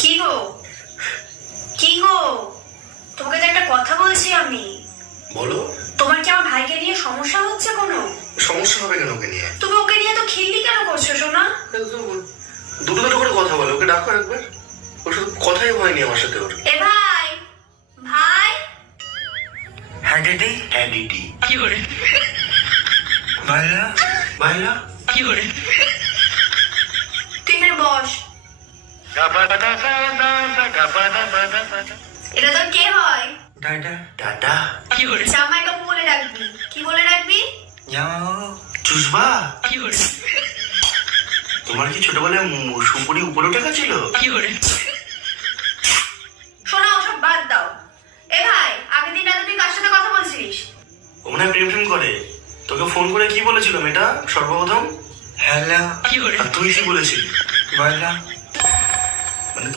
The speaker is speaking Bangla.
কি গো কি গো, তোমাকে তো একটা কথা বলছি আমি। বলো। তোমার কি আমার ভাইকে নিয়ে সমস্যা হচ্ছে কোনো? সমস্যা হবে কেন ওকে নিয়ে? তুমি ওকে নিয়ে তো খিল্লি কেন করছো সোনা? দুটো দুটো করে কথা বলো, ওকে ডাকো একবার। ওর সাথে কথাই হয়নি আমার সাথে ওর। এ ভাই, ভাই। হ্যাঁ দিদি, হ্যাঁ দিদি। কি করে ভাইরা ভাইরা কি করে? তুই এখানে বস। এটা তোর কে হয়? দাদা দাদা। কি করে? জামাই বাবু বলে ডাকবি। কি বলে ডাকবি? জামাইবাবু। চুষবা। কি করে? তোমার কি ছোটবেলায় সুপুরি উপরে উঠে গেছিল? কি করে? শোনা, ওসব বাদ দাও। এ ভাই, আগের দিন রাতে তুই কার সাথে কথা বলছিস? ও মনে হয় প্রেম করে। তোকে ফোন করে কি বলেছিল মেয়েটা সর্বপ্রথম? হ্যালো। কি করে? আর তুই কি বলেছিলি? বললাম